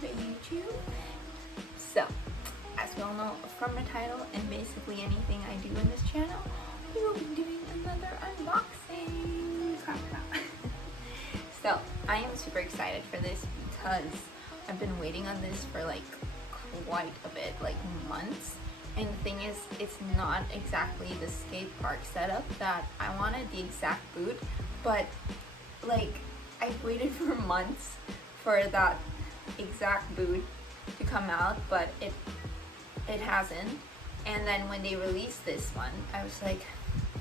the YouTube. So, as we all know from the title and basically anything I do in this channel, we will be doing another unboxing. So, I am super excited for this because I've been waiting on this for like quite a bit, like months. And the thing is, it's not exactly the skate park setup that I wanted, the exact boot, but like I've waited for months for that exact boot to come out, but it hasn't. And then when they released this one, I was like,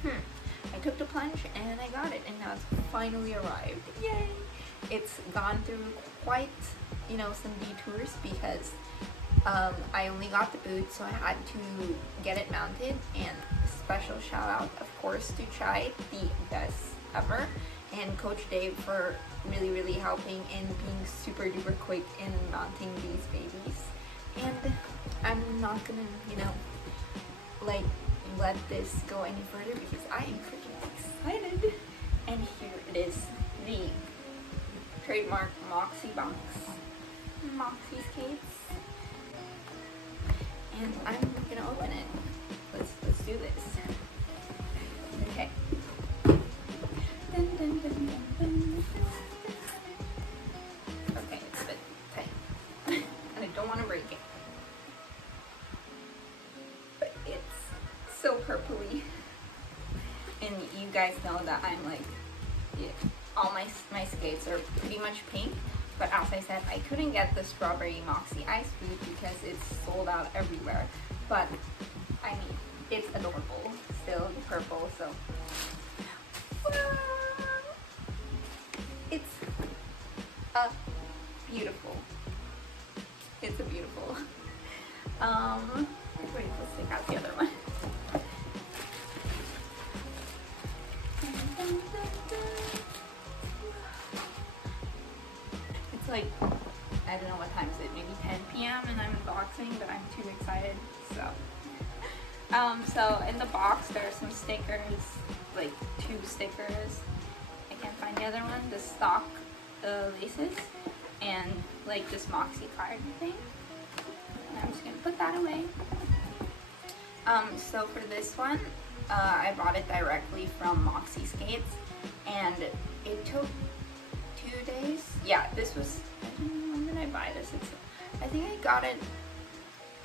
I took the plunge and I got it, and now it's finally arrived. Yay! It's gone through quite, some detours because I only got the boot, so I had to get it mounted. And special shout out, of course, to Chai, the best ever, and Coach Dave for really helping and being super duper quick in mounting these babies. And I'm not gonna, like let this go any further because I am freaking excited. And here it is, the trademark Moxi box, Moxi skates. And I'm gonna open it. Let's do this. Okay. Dun, dun, dun, dun, dun. Okay, it's a bit tight, and I don't want to break it. But it's so purpley, and you guys know that I'm like, all my skates are pretty much pink. But as I said, I couldn't get the strawberry Moxi ice boot because it's sold out everywhere. But I mean, it's adorable still, the purple. So it's a beautiful. It's a beautiful. Wait, let's take out the other one. It's like, I don't know what time is it, maybe 10 p.m. and I'm unboxing, but I'm too excited. So in the box there are some stickers, like 2 stickers. I can't find the other one. The stock laces and like this Moxi card thing. And I'm just gonna put that away. So for this one, I bought it directly from Moxi Skates, and it took 2 days. Yeah, this was, I don't know, when did I buy this? I think I got it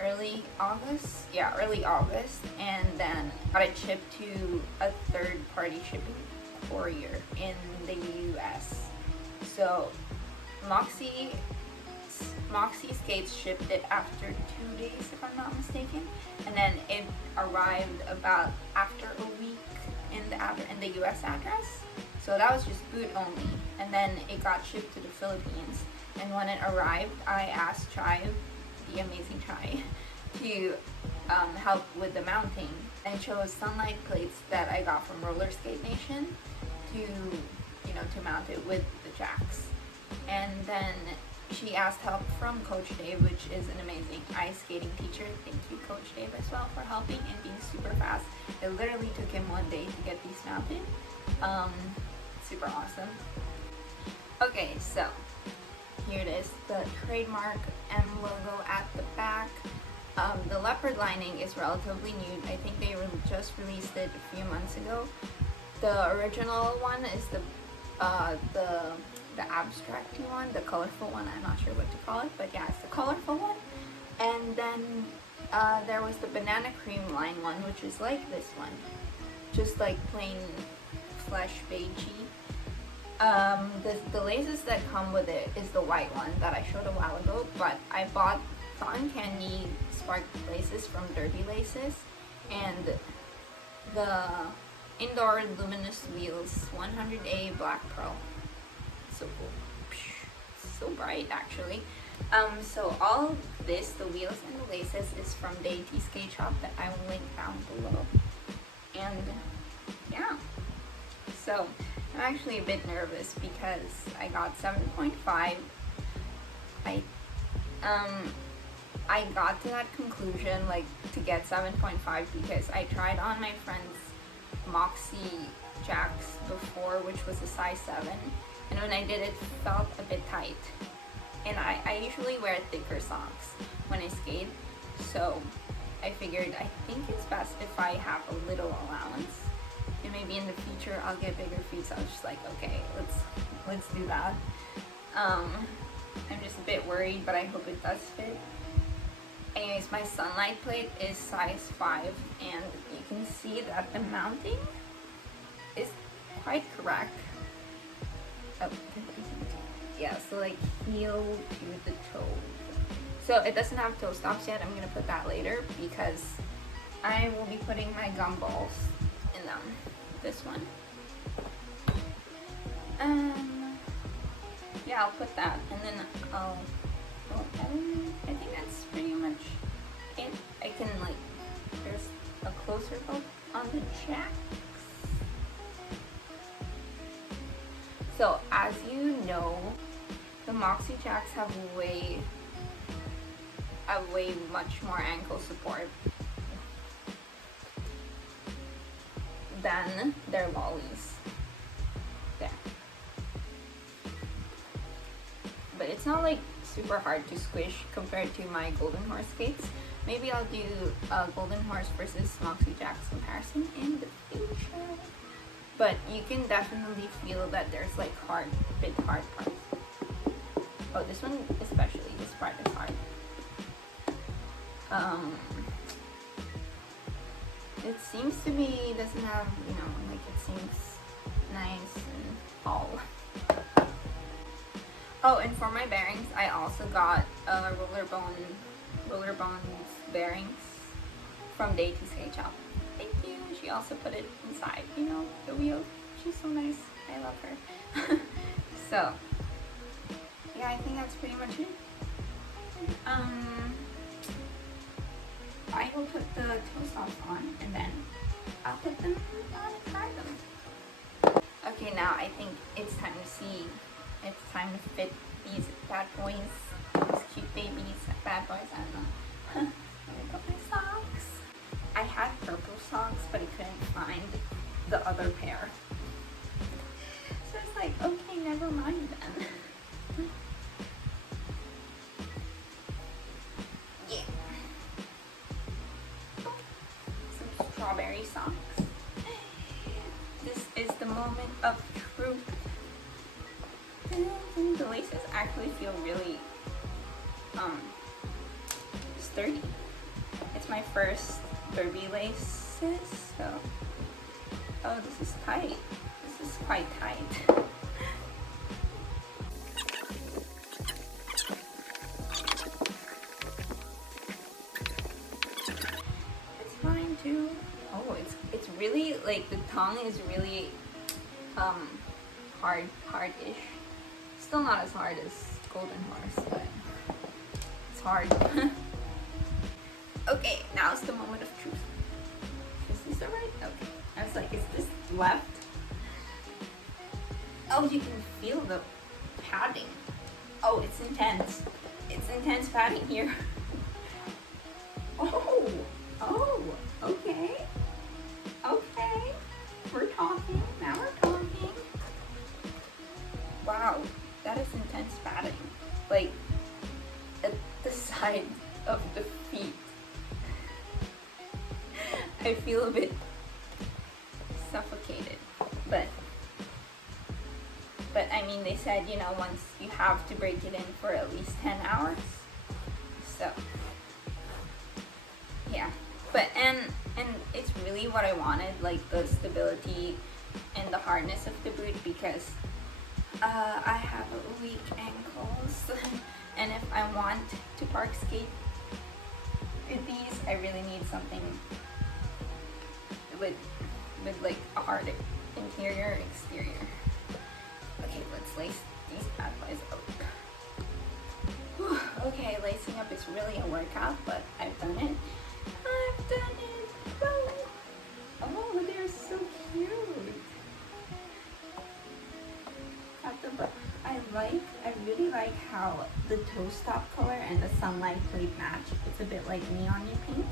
early August. Yeah, early August, and then got it shipped to a third-party shipping courier in the US. So Moxi Skates shipped it after 2 days, if I'm not mistaken, and then it arrived about after a week in the US address. So that was just boot only, and then it got shipped to the Philippines. And when it arrived, I asked Chai, the amazing Chai, to help with the mounting, and chose Sunlite plates that I got from Roller Skate Nation to mount it with the jacks. And then she asked help from Coach Dave, which is an amazing ice skating teacher. Thank you, Coach Dave, as well, for helping and being super fast. It literally took him 1 day to get these mounted. Super awesome. Okay, so here it is, the trademark M logo at the back. The leopard lining is relatively new. I think they just released it a few months ago. The original one is the abstract one, the colorful one. I'm not sure what to call it, but yeah, it's the colorful one. And then there was the banana cream line one, which is like this one, just like plain flesh beigey. The laces that come with it is the white one that I showed a while ago, but I bought cotton candy spark laces from Dirty Laces, and the indoor Luminous wheels 100A black pearl. So cool, so bright actually. So all this, the wheels and the laces, is from Deity skate shop that I will link down below. And yeah, so I'm actually a bit nervous because I got 7.5. I got to that conclusion, like, to get 7.5 because I tried on my friend's Moxi jacks before, which was a size 7, and when I did it felt a bit tight. and I usually wear thicker socks when I skate, so I figured I think it's best if I have a little allowance, and maybe in the future I'll get bigger feet, so I was just like, okay, let's do that. I'm just a bit worried, but I hope it does fit. Anyways, my Sunlite plate is size 5, and you can see that the mounting is quite correct. Oh, yeah, so like heel to the toe. So it doesn't have toe stops yet. I'm gonna put that later because I will be putting my gumballs in them. This one. Yeah, I'll put that, and then I think that's pretty much it. I can like, there's a closer look on the jacks. So as you know, the Moxi jacks have way much more ankle support than their lollies. There. But it's not like super hard to squish compared to my Golden Horse skates. Maybe I'll do a Golden Horse versus Moxi jacks comparison in the future. But you can definitely feel that there's like hard parts. Oh, this one especially, this part is hard. It seems to be, doesn't have, you know, like it seems nice and tall. Oh, and for my bearings, I also got Rollerbones bearings from Deity skate shop. Thank you. She also put it inside, you know, the wheel. She's so nice. I love her. So, yeah, I think that's pretty much it. I will put the toe stops on, and then I'll put them on and try them. Okay, now I think it's time to see. It's time to fit these bad boys, these cute babies, bad boys, I don't know. Let me put my socks. I had purple socks, but I couldn't find the other pair. So it's like, okay, never mind then. Yeah. Some strawberry socks. This is the moment of truth. The laces actually feel really sturdy. It's my first derby laces, so oh, this is tight. This is quite tight. It's fine too. Oh, it's really like the tongue is really hard-ish. Still not as hard as Golden Horse, but it's hard. Okay, now's the moment of truth. Is this the right? Okay. I was like, is this left? Oh, you can feel the padding. Oh, it's intense. It's intense padding here. Oh, okay. Okay. We're talking. Now we're talking. Wow. That is intense padding, like at the side of the feet. I feel a bit suffocated, but I mean, they said, you know, once you have to break it in for at least 10 hours. So yeah, but and it's really what I wanted, like the stability and the hardness of the boot, because I have weak ankles, and if I want to park skate with these, I really need something with like a hard interior, exterior. Okay, let's lace these bad boys up. Whew, okay, lacing up is really a workout, but I've done it. I've done it. Oh, they're so cute. I really like how the toe stop color and the Sunlite plate match. It's a bit like neon pink.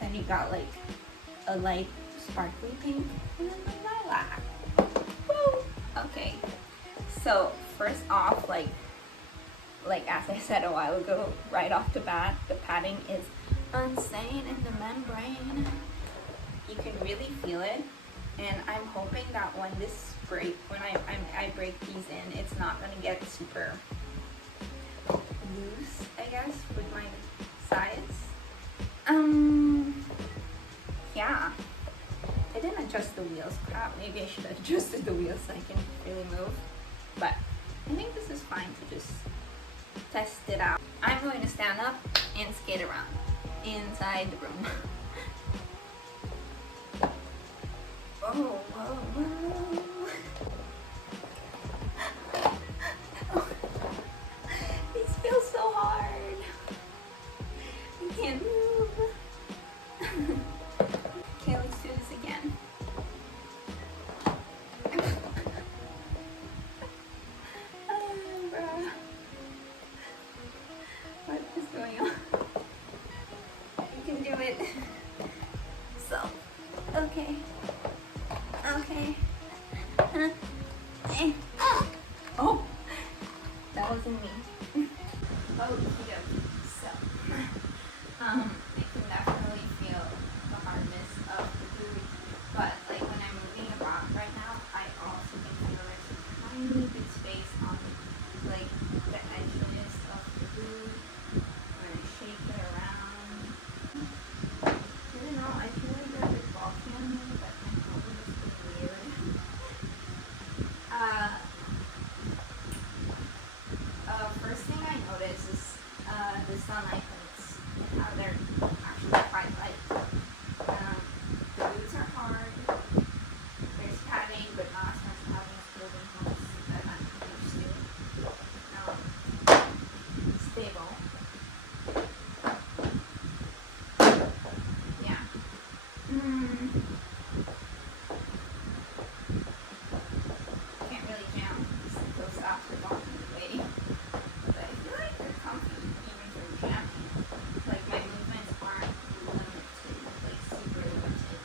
Then you got like a light sparkly pink, and then the lilac. Woo! Okay, so first off, like like as I said a while ago, right off the bat, the padding is insane in the membrane. You can really feel it, and I'm hoping that when I break these in, it's not gonna get super loose, I guess, with my size. Yeah. I didn't adjust the wheels. Crap, maybe I should have adjusted the wheels so I can really move. But I think this is fine to just test it out. I'm going to stand up and skate around inside the room. Whoa, whoa, whoa. These feel so hard. I can't move. Okay, let's do this again. Bruh. What is going on? You can do it. So, okay. Okay. Oh, that wasn't me. Oh, so, I can definitely feel the hardness of the food, but like when I'm moving around right now, I also can feel there's a tiny bit space on like the edges of the food when I shake it around. I don't know, I feel like there's a bulky on me, but my phone is really weird. First thing I noticed is the sunlight lights and how they're actually quite light. The boots are hard. There's padding, but not as much padding as building homes that I'm used to. Stable. Yeah. Can't really jam. Those stops are blocking the way. But I feel like they're comfy even for jamming. Like my movements aren't limited, like super limited.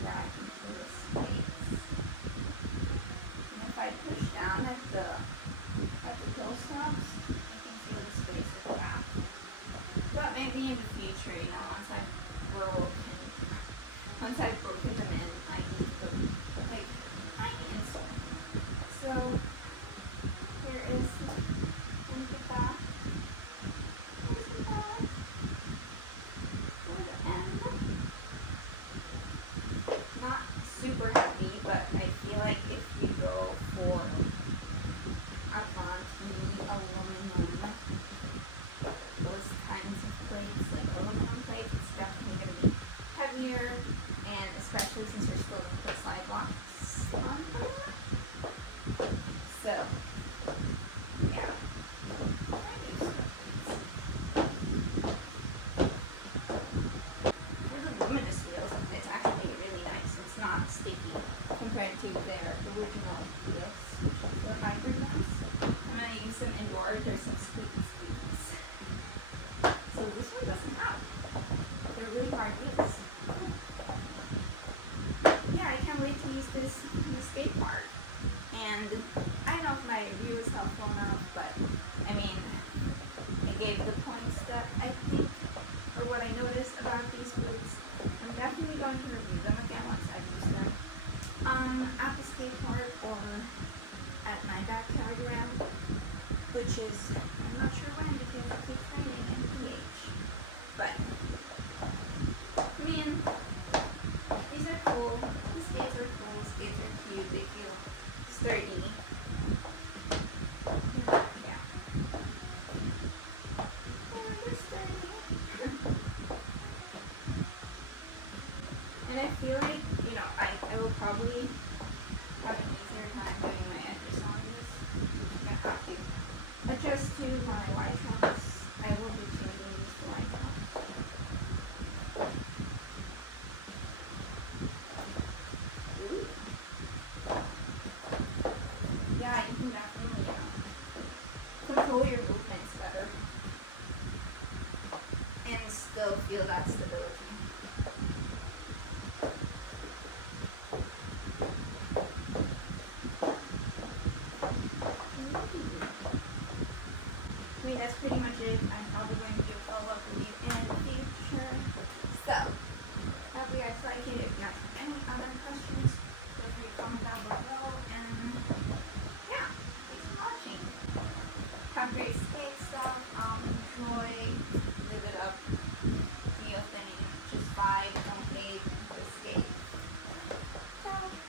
Back into the space. And if I push down at the toe stops, I can feel the space at the back. But maybe in the future, you know, once I've broken them in, I need them like tiny insert. So here is the back. Here's the back. For the end. Not super heavy, but I feel like if you go for aluminum, those kinds of plates, like aluminum plates, it's definitely going to be heavier, and especially since you're still going to put slide blocks on them. So, yeah. For the Luminous wheels, it's actually really nice. It's not sticky compared to their original wheels, which are the hybrid ones. I'm going to use them indoors. There's some squeaky squeaks. So this one doesn't have. They're really hard wheels. Yeah, I can't wait to use this in the skate park. And I don't know if my review was helpful enough, but I mean, I gave the points that I think, or what I noticed about these boots. I'm definitely going to review them again once I've used them at the skate park or at my backyard ramp, which is, I'm not sure when because I keep training in PH. But, I mean, these are cool. The skates are cool. Skates are cute. They feel sturdy. Yeah. Oh, they're sturdy. And I feel like, you know, I will probably have an easier time doing my exercises. I have to adjust to my white trunks. I will be changing these to white trunks. Ooh. Yeah, you can definitely control your movements better and still feel that stability. great skate stuff. Enjoy